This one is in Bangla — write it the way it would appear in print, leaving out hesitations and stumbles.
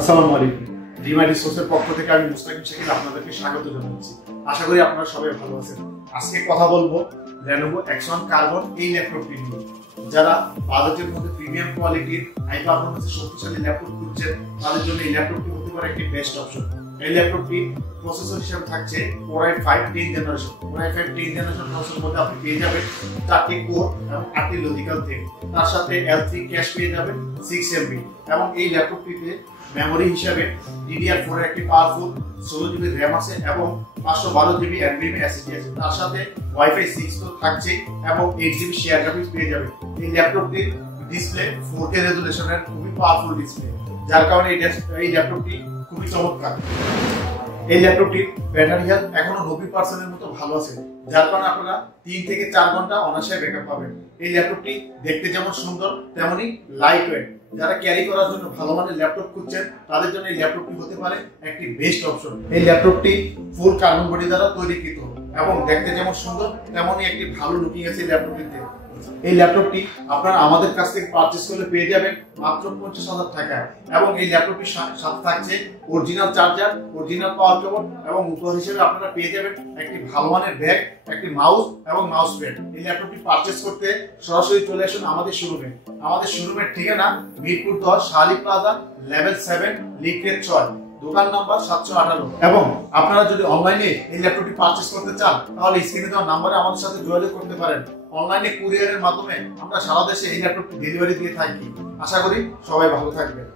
আসসালামু আলাইকুম। ডিমা রিসোর্সের পক্ষ থেকে আমি মুস্তাকিম শাকিল আপনাদেরকে স্বাগত জানাচ্ছি। আশা করি আপনারা সবাই ভালো আছেন। আজকে কথা বলবো Lenovo X1 Carbon এই ল্যাপটপটি নিয়ে। যারা বাজেটের মধ্যে প্রিমিয়াম কোয়ালিটির হাই পারফরম্যান্সের শক্তিশালী ল্যাপটপ খুঁজছেন তাদের জন্য এই ল্যাপটপটি হতে পারে একটি বেস্ট অপশন। এই ল্যাপটপটি প্রসেসর হিসেবে থাকছে Core i5 10th generation. Core i5 10th generation প্রসেসরের মধ্যে আপনি পেয়ে যাবেন 4টি কোর এবং 8টি লজিক্যাল থ্রেড। তার সাথে L3 ক্যাশ পেয়ে যাবেন 6 MB এবং এই ল্যাপটপটিতে মেমোরি হিসাবে DDR4 এর একটি পাওয়ারফুল 16GB RAM আছে এবং 512GB NVMe SSD আছে। তার সাথে Wi-Fi 6 তো থাকছে এবং 8GB শেয়ার গ্রাফিক্স পেয়ে যাবেন। এই ল্যাপটপটির ডিসপ্লে 4K রেজোলিউশনের খুবই পাওয়ারফুল ডিসপ্লে, যার কারণে এই ল্যাপটপটি খুবই চমৎকার। এই ল্যাপটপটির ব্যাটারি হেলথ এখনো 90% এর মতো ভালো আছে, যার কারণে আপনারা 3 থেকে 4 ঘন্টা অনায়াসে ব্যাকআপ পাবেন। এই ল্যাপটপটি দেখতে যেমন সুন্দর তেমনি লাইট ওয়েট। যারা ক্যারি করার জন্য ভালো মানের ল্যাপটপ খুঁজছেন তাদের জন্য এই ল্যাপটপটি হতে পারে একটি বেস্ট অপশন। এই ল্যাপটপটি ফুল কার্বন বডি দ্বারা তৈরিকৃত এবং দেখতে যেমন সুন্দর তেমনি একটি ভালো লুকিং আছে ল্যাপটপটিতে। এই ল্যাপটপটি আপনারা আমাদের কাছ থেকে পারচেজ করলে পেয়ে যাবেন মাত্র 50,000 টাকায় এবং এই ল্যাপটপটির সাথে থাকছে অরিজিনাল চার্জার, অরিজিনাল পাওয়ার কেবল এবং উপহার হিসেবে আপনারা পেয়ে যাবেন একটি ভালো মানের ব্যাগ, একটি মাউস এবং মাউস প্যাড। এই ল্যাপটপটি পারচেজ করতে সরাসরি চলে আসুন আমাদের শোরুমে। আমাদের শোরুমের ঠিকানা Mirpur 10 Shah Ali plaza level 7 lift 6, দোকান নাম্বার 718। এবং আপনারা যদি অনলাইনে এই ল্যাপটপটি পারচেজ করতে চান তাহলে স্ক্রিনে দেওয়া নাম্বারে আমাদের সাথে যোগাযোগ করতে পারেন। অনলাইনে কুরিয়ারের মাধ্যমে আমরা সারা দেশে এই ল্যাপটপটি ডেলিভারি দিয়ে থাকি। আশা করি সবাই ভালো থাকবেন।